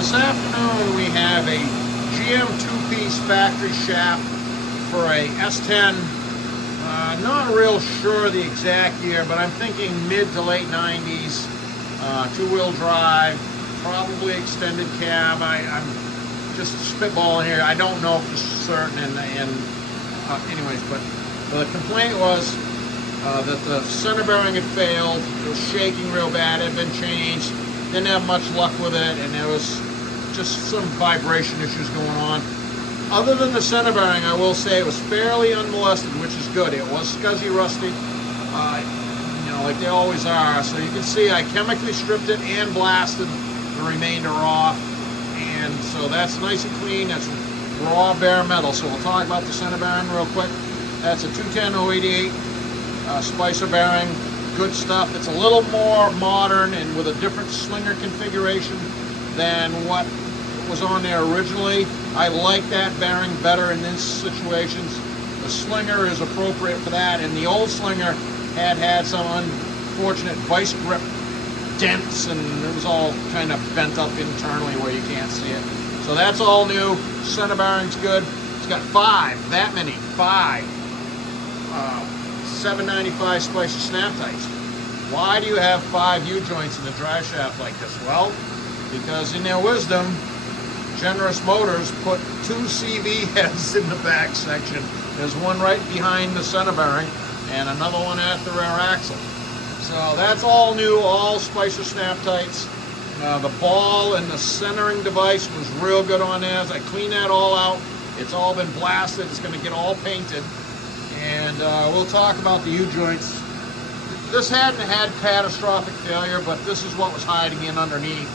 this afternoon we have a GM two-piece factory shaft for a S10. Not real sure the exact year, but I'm thinking mid to late 90s. Two-wheel drive, probably extended cab. I'm just spitballing here. I don't know for certain. Anyways, but the complaint was that the center bearing had failed. It was shaking real bad. It had been changed. Didn't have much luck with it, and there was just some vibration issues going on. Other than the center bearing, I will say it was fairly unmolested, which is good. It was scuzzy rusty, like they always are. So you can see I chemically stripped it and blasted the remainder off, and so that's nice and clean. That's raw bare metal. So we'll talk about the center bearing real quick. That's a 210-088 Spicer bearing. Good stuff. It's a little more modern and with a different slinger configuration than what was on there originally. I like that bearing better in these situations. The slinger is appropriate for that, and the old slinger had some unfortunate vice grip dents, and it was all kind of bent up internally where you can't see it. So that's all new. Center bearing's good. It's got five 795 Spicer snap tights. Why do you have 5 U-joints in the drive shaft like this? Well, because in their wisdom, Generous Motors put 2 CV heads in the back section. There's one right behind the center bearing and another one at the rear axle. So that's all new, all Spicer snap tights. The ball and the centering device was real good on theirs. I cleaned that all out. It's all been blasted. It's going to get all painted. And we'll talk about the U-joints. This hadn't had catastrophic failure, but this is what was hiding in underneath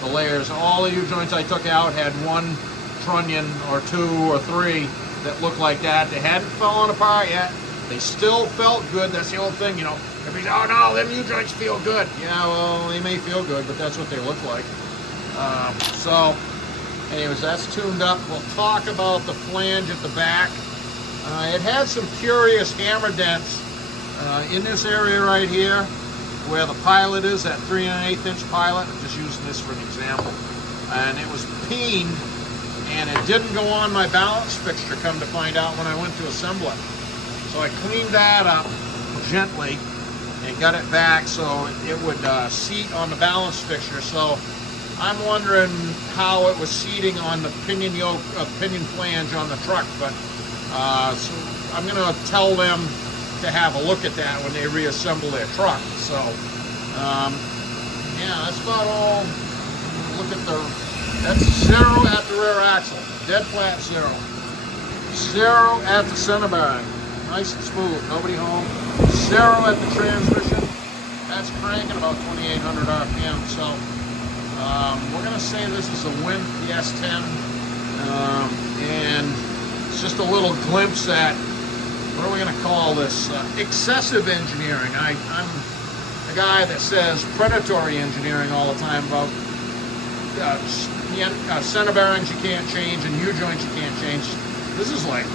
the layers. All the U-joints I took out had one trunnion or 2 or 3 that looked like that. They hadn't fallen apart yet. They still felt good. That's the old thing, Everybody's, oh no, them U-joints feel good. Yeah, well, they may feel good, but that's what they look like. So, anyways, that's tuned up. We'll talk about the flange at the back. It had some curious hammer dents in this area right here where the pilot is, that 3 1/8 inch pilot. I'm just using this for an example. And it was peened, and it didn't go on my balance fixture, come to find out when I went to assemble it. So I cleaned that up gently and got it back so it would seat on the balance fixture. So I'm wondering how it was seating on the pinion yoke, pinion flange on the truck, but so I'm going to tell them to have a look at that when they reassemble their truck. So, yeah, that's about all. Look at that's 0 at the rear axle, dead flat 0. 0 at the center bearing, nice and smooth, nobody home. 0 at the transmission, that's cranking about 2,800 RPM. So, we're going to say this is a win for the S10, and it's just a little glimpse at, what are we going to call this? Excessive engineering. I'm a guy that says predatory engineering all the time about center bearings you can't change and U-joints you can't change. This is like,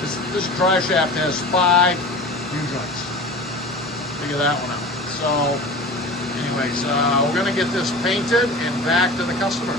this drive shaft has 5 U-joints. Figure that one out. So, anyways, we're going to get this painted and back to the customer.